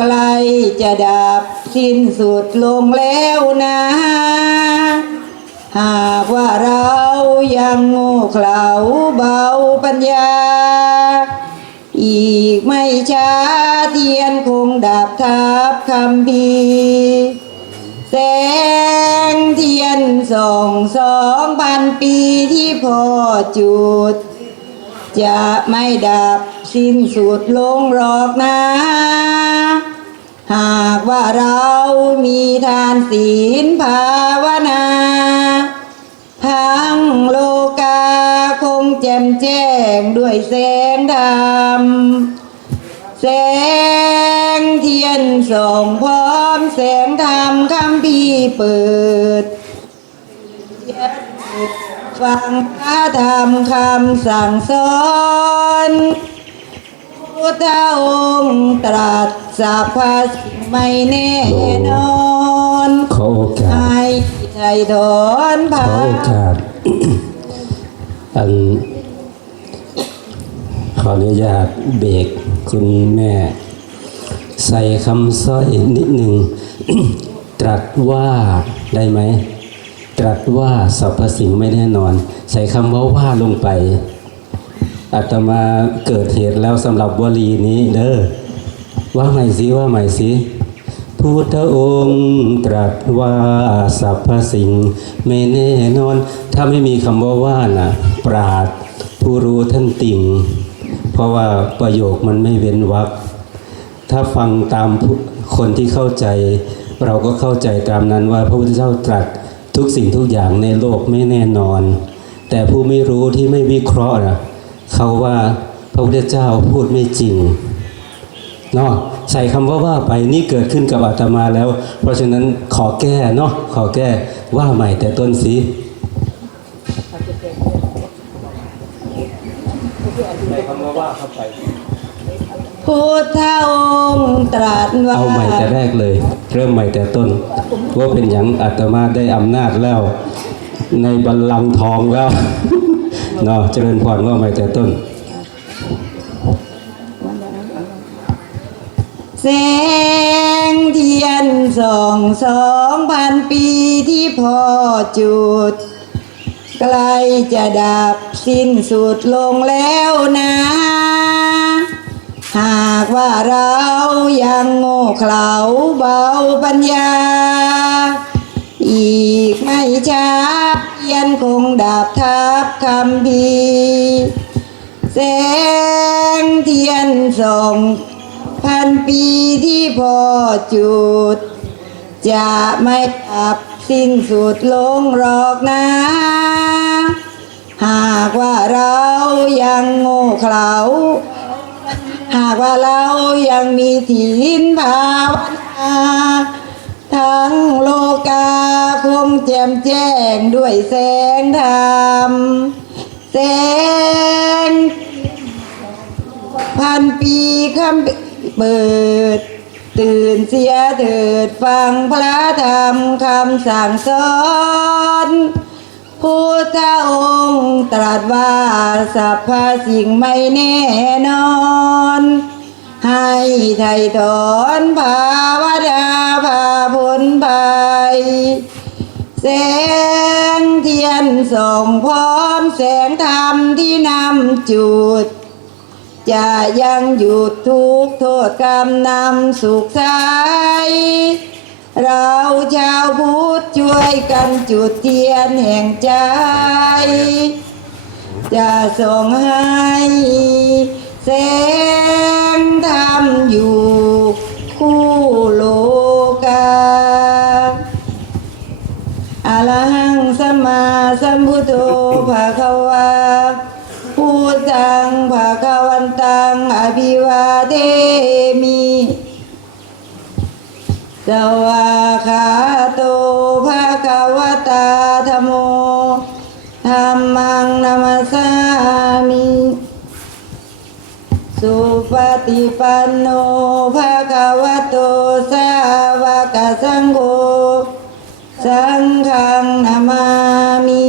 ใกล้จะดับสิ้นสุดลงแล้วนะ หากว่าเรายังโง่เขลาเบาปัญญา อีกไม่ช้าเทียนคงดับทับคำพีแสงเทียนส่องสองพันปีที่พอจุด จะไม่ดับสิ้นสุดลงหรอกนะ หากว่าเรามีทานศีลภาวนา ทั้งโลกาคงแจ่มแจ้งด้วยแสงธรรม แสงเทียนส่องพร้อมแสงธรรมคำพี่เปิดฟังพระธรรมคำสั่งสอน พุทธองค์ตรัสสัพพสิ่งไม่แน่นอนขอโอกาสให้ไทยถอนขภาอโอกาสอันขออนุญาตเบรกคุณแม่ ใส่คำสร้อยนิดหนึ่ง ตรัสว่าได้ไหม ตรัสว่าสรรพสิ่งไม่แน่นอน ใส่คำว่าว่าลงไป อาตมาเกิดเหตุแล้วสำหรับวลีนี้เด้อว่าใหม่สิว่าใหม่สิพุทธองค์ตรัสว่าสรรพสิ่งไม่แน่นอน ถ้าไม่มีคำว่าว่าน่ะปราดผู้รู้ท่านติ่ง เพราะว่าประโยคมันไม่เว้นวรรคถ้าฟังตามคนที่เข้าใจ เราก็เข้าใจตามนั้นว่าพระพุทธเจ้าตรัสทุกสิ่งทุกอย่างในโลกไม่แน่นอน แต่ผู้ไม่รู้ที่ไม่วิเคราะห์นะ เขาว่าพระพุทธเจ้าพูดไม่จริงเนาะใส่คำว่าว่าไปนี่เกิดขึ้นกับอาตมาแล้ว เพราะฉะนั้นขอแก้เนาะขอแก้ว่าใหม่แต่ต้นสิใส่คำว่าว่าเข้าไปพุทธองค์ตรัสว่าเอาใหม่แต่แรกเลย เริ่มใหม่แต่ต้น ว่าเป็นอย่างอาตมาได้อำนาจแล้ว ในบัลลังก์ทองแล้ว เนาะเจริญพรว่าใหม่แต่ต้น แสงเทียนสองสองพันปีที่พอจุด ใกล้จะดับสิ้นสุดลงแล้วนะ หากว่าเรายังโง่เขลาเบาปัญญา อีกไม่ช้า นคงดับทับคำพีแสงเทียนส่องพันปีที่พอจุด จะไม่ดับสิ้นสุดลงหรอกนะ หากว่าเรายังโง่เขลาหากว่าเรายังมีถินภาวนาทั้งโลกา คงแจ่มแจ้งด้วยแสงธรรม แสง พันปีคำเปิด ตื่นเสียเถิดฟังพระธรรมคำสั่งสอนพุทธองค์ตรัสว่าสัพพสิ่งไม่แน่นอน ให้ไทยถอนภาวนาพาพ้นไป แสงเทียนส่องพร้อมแสงธรรมที่นำจุด จะยังหยุดทุกโทษกรรมนำสุขใจเราชาวพุทธช่วยกันจุดเทียนแห่งใจ จะส่งให้แสงธรรมอยู่คู่โลกา มาสัมพุทโธภะควาพุทธังภะควันตังอภิวาเทมิสวากาโตภะควตาธโมธัมมังนามัสามิสุปฏิปันโนภะควโตสาวกสังโฆสังฆังนามามิ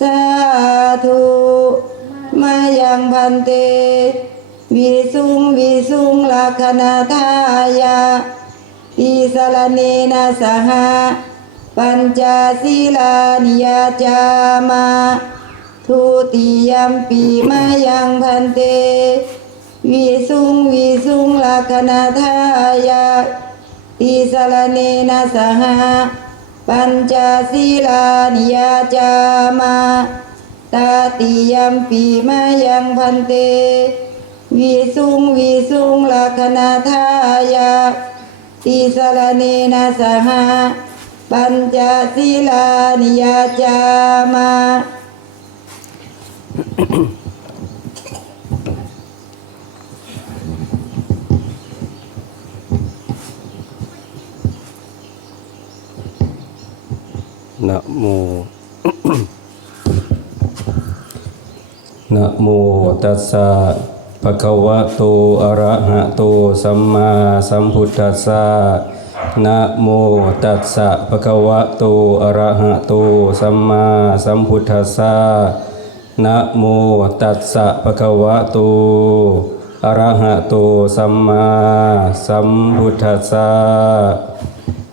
สาธุมายังพันเต วิสุงวิสุงลักขณาทายาอิสรเนนะสหะปัญจศีลานิยาจามาทุติยมปีมายังพันเต วิสุงวิสุงลักขณาทายาอิสรเนนะสหะ ปัญจศีลานิยจามาตาติยมปีมายังพันเตวิสุงวิสุงลักขณาทายาติสรเนนะสหะปัญจศีลานิยจามา นะโมนะโมตัสสะภะคะวะโตอะระหะโตสัมมาสัมพุทธัสสะนะโมตัสสะภะคะวะโตอะระหะโตสัมมาสัมพุทธัสสะนะโมตัสสะภะคะวะโตอะระหะโตสัมมาสัมพุทธัสสะ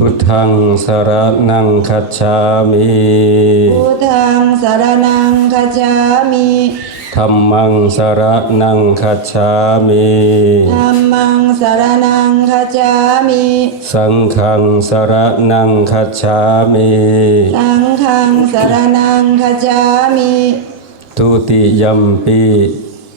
พุทธังสรนังคัจฉามิพุทธังสารนังคัจฉามิธัมมังสรนังคัจฉามิธัมมังสารนังคัจฉามิ สังฆังสรนังคัจฉามิ สังฆังสารนังคัจฉามิ ทุติยัมปิ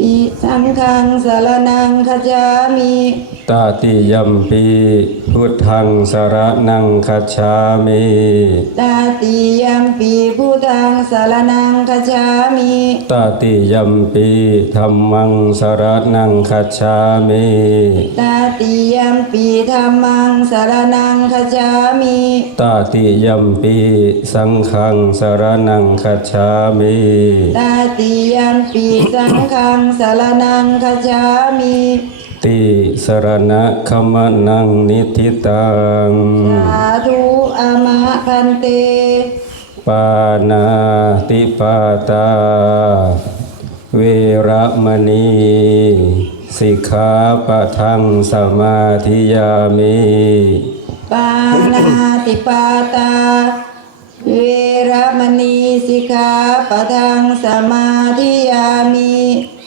ปีสังฆังสารนังคัจฉามิตาติยัมปิพุทธังสรนังคัจฉามิตาติยมปีพุทธังสารนังคัจฉามิตาติยัมปิธัมมังสรนังคัจฉามิตาติยมปีธรรมังสารนังคัจฉามิตาติยัมปิสังฆังสรนังคัจฉามิตาติยมปีสังฆังสารนังคัจฉามิติสรณะขมนังนิทิตังสาธุอามะพันเต ปานาติปาตา เวระมณีสิกขาปะทังสมาธิยามิปานาติปาตา เวระมณีสิกขาปะทังสมาธิยามิเอ่ม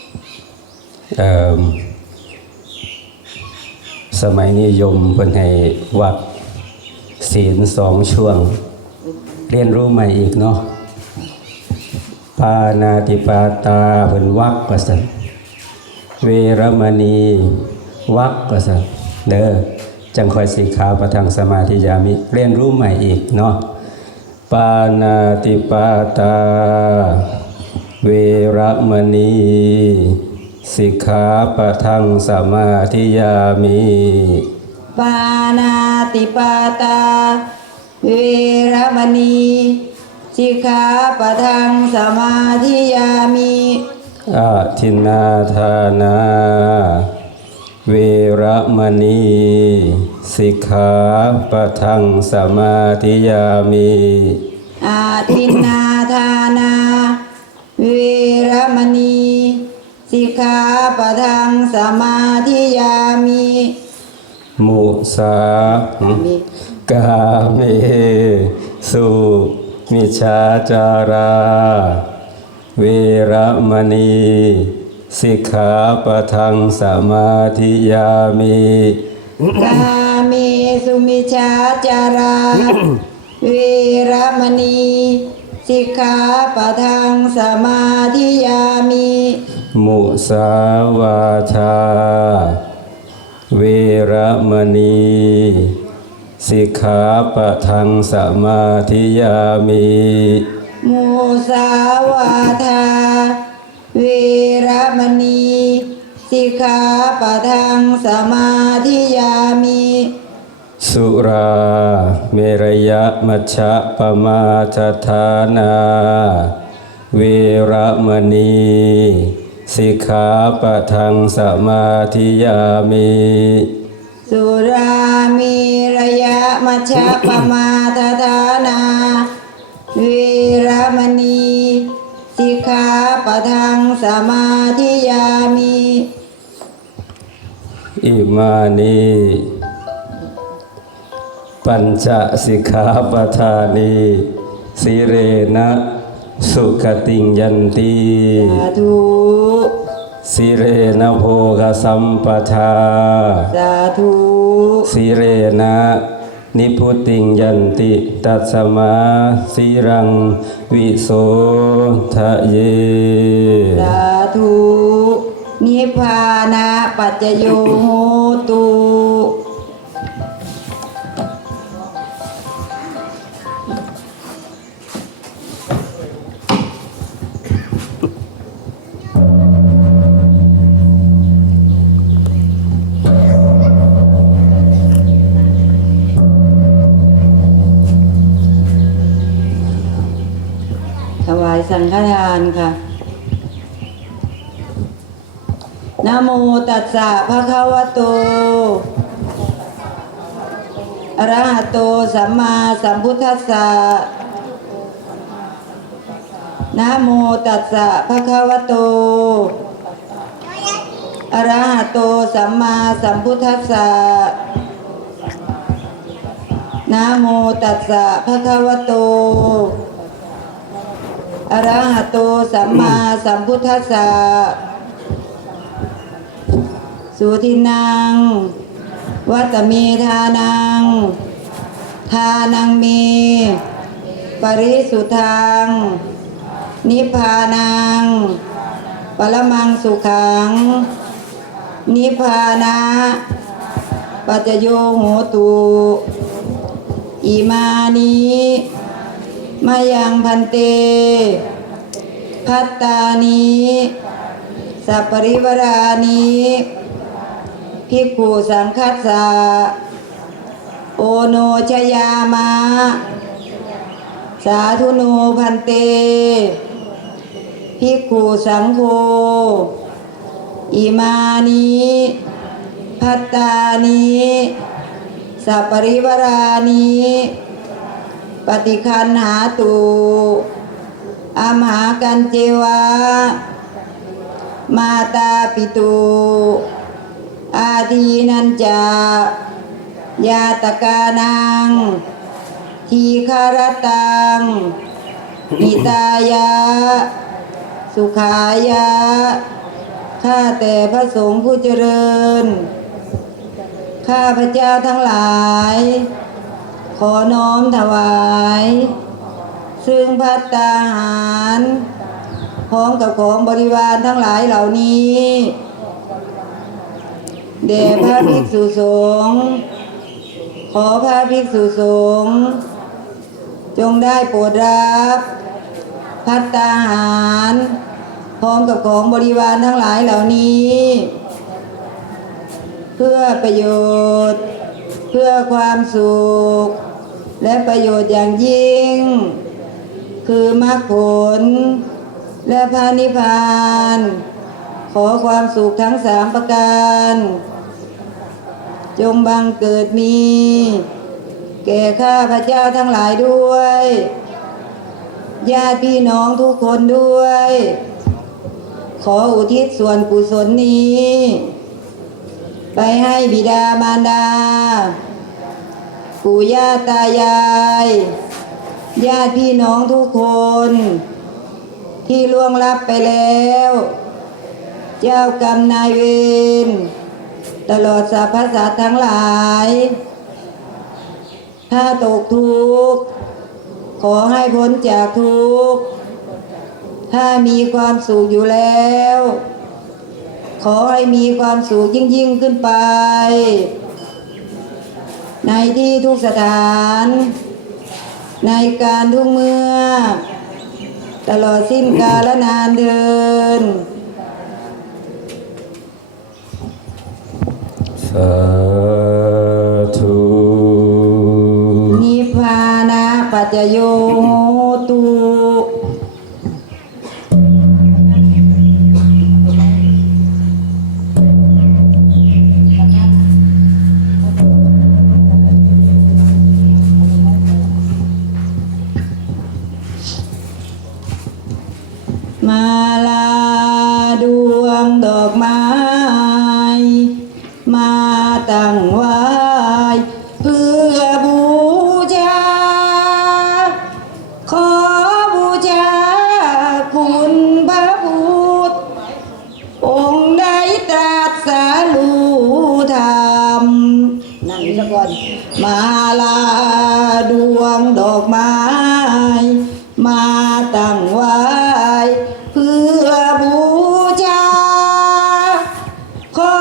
สมัยนิยมเพิ่นให้วัดศีลสองช่วง เรียนรู้ใหม่อีกเนาะปานาติปาตาเพิ่นวักว่าซั่นเวรมณีวักว่าซั่นเด้อจังคอยสีขาวประทังสมาธิยามิ เรียนรู้ใหม่อีกเนาะปานาติปาตา เวรมณี สิกขาปะทังสมาธิยามีปานาติปาตา เวรมณีสิกขาปะทังสมาธิยามีอาทินาธานา เวรมณีสิกขาปะทังสมาธิยามีอาทินาธานา เวรมณี งสมาธิยามิมุสามิกาเมสุมิชาจารา เวระมณี สิกขาปะทังสมาธิยามิกาเมสุมิชาจารา เวรมณี สิกขาปะทังสมาธิยามิ มุสาวาทา เวระมณี สิกขาปะทังสมาธิยามิมุสาวาทา เวรมณี สิกขาปะทังสมาธิยามิสุราเมรยะมัชฌะปมาจฐานา เวระมณี สิกขาปะทังสมาธิยามิสุรามีระยะมัชฌะปมาทฐานาเวรมณีสิกขาปะทังสมาธิยามิอิมานิปัญจสิกขาปทานีสิเรนะ สุขติงยันติสาธุสิเรนะโภคสัมปทาสาธุสิเรนะนิพุติงยันติตัสมาสิรังวิโสทะเย สาธุนิพพานะปัจจโยโหตุ งฆทานค่ะนะโมตัสสะภะคะวะโตอะระหะโตสัมมาสัมพุทธัสสะนะโมตัสสะภะคะวะโตอะระหะโตสัมมาสัมพุทธัสสะนะโมตัสสะภะคะวะโต อะระหะโตสัมมาสัมพุทธัสสะสุทินัง วัตเมทานัง ทานังเมปริสุทธัง นิพพานัง ปรมังสุขัง นิพพานะ ปัจจโยโหตุ อิมานิ มายังพันเต พัตตานิสัปริวรานิภิกขุสังคัสสะโอโนชยามะ สาธุโนพันเตภิกขุสังโฆอิมานิพัตตานิสัปปริวรานิ ปฏิคันหาตุอามหากันเจวะ มาตาปิตุอาทีนันจายาตกานัง ทีคารตังปิตายะ สุขายะ ข้าแต่พระสงฆ์ผู้เจริญ ข้าพระเจ้าทั้งหลาย ขอน้อมถวาย ซึ่งพัตตาหาร พร้อมกับของบริวารทั้งหลายเหล่านี้แด่พระภิกษุสงฆ์ขอพระภิกษุสงฆ์จงได้โปรดรับพัตตาหาร พร้อมกับของบริวารทั้งหลายเหล่านี้ เพื่อประโยชน์ เพื่อความสุข และประโยชน์อย่างยิ่ง คือมรรคผล และพระนิพาน ขอความสุขทั้งสามประการ จงบังเกิดมี แก่ข้าพระเจ้าทั้งหลายด้วยญาติพี่น้องทุกคนด้วย ขออุทิศส่วนกุศลนี้ ไปให้บิดามารดา ปู่ย่าตายาย ญาติพี่น้องทุกคน ที่ล่วงลับไปแล้ว เจ้ากรรมนายเวรตลอดสรรพสัตว์ทั้งหลาย ถ้าตกทุกข์ ขอให้พ้นจากทุกข์ ถ้ามีความสุขอยู่แล้ว ขอให้มีความสุขยิ่งยิ่งๆขึ้นไป ในที่ทุกสถาน ในการทุกเมื่อ ตลอดสิ้นกาลนานเดินสาธุนิพพานาปัจจโย ซะก่อน มาลาดวงดอกไม้ มาตั้งไว้เพื่อบูชา ขอ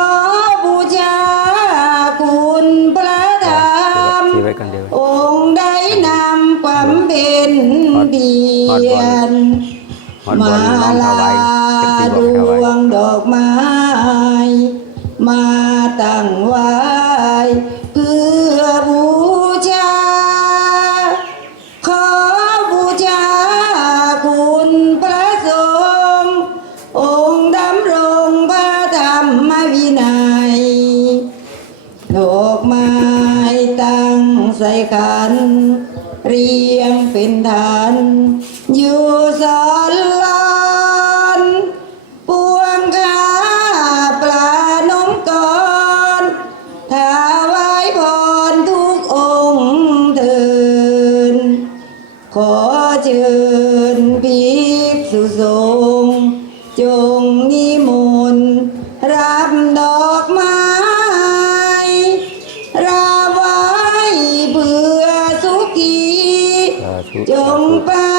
บูชาคุณพระธรรมทีไว้กันเดียวองค์ได้นำความเป็นเพียรฮอดบอลา จงไป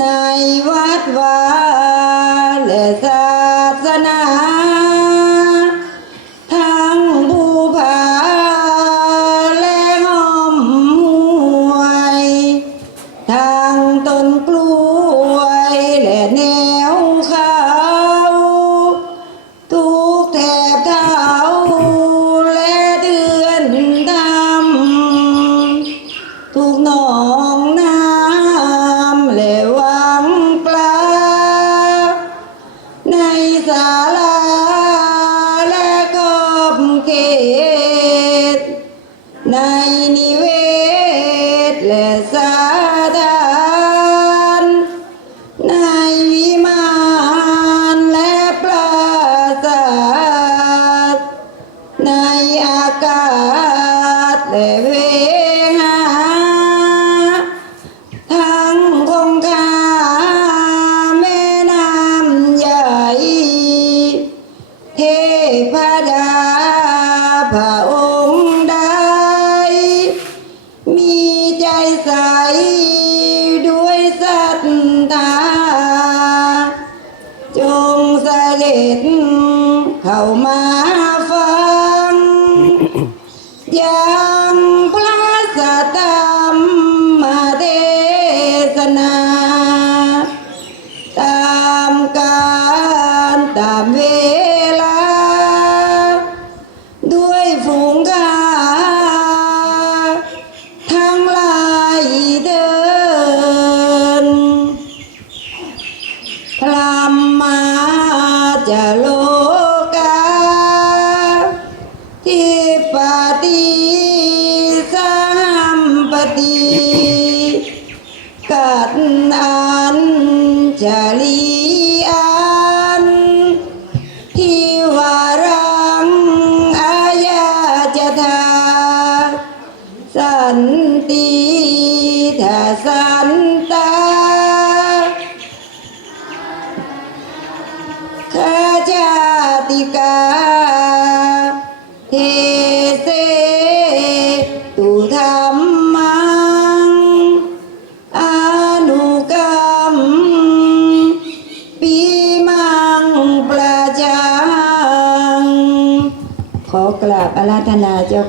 ในวัดวา ใน เข้ามาฟังยัง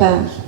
ป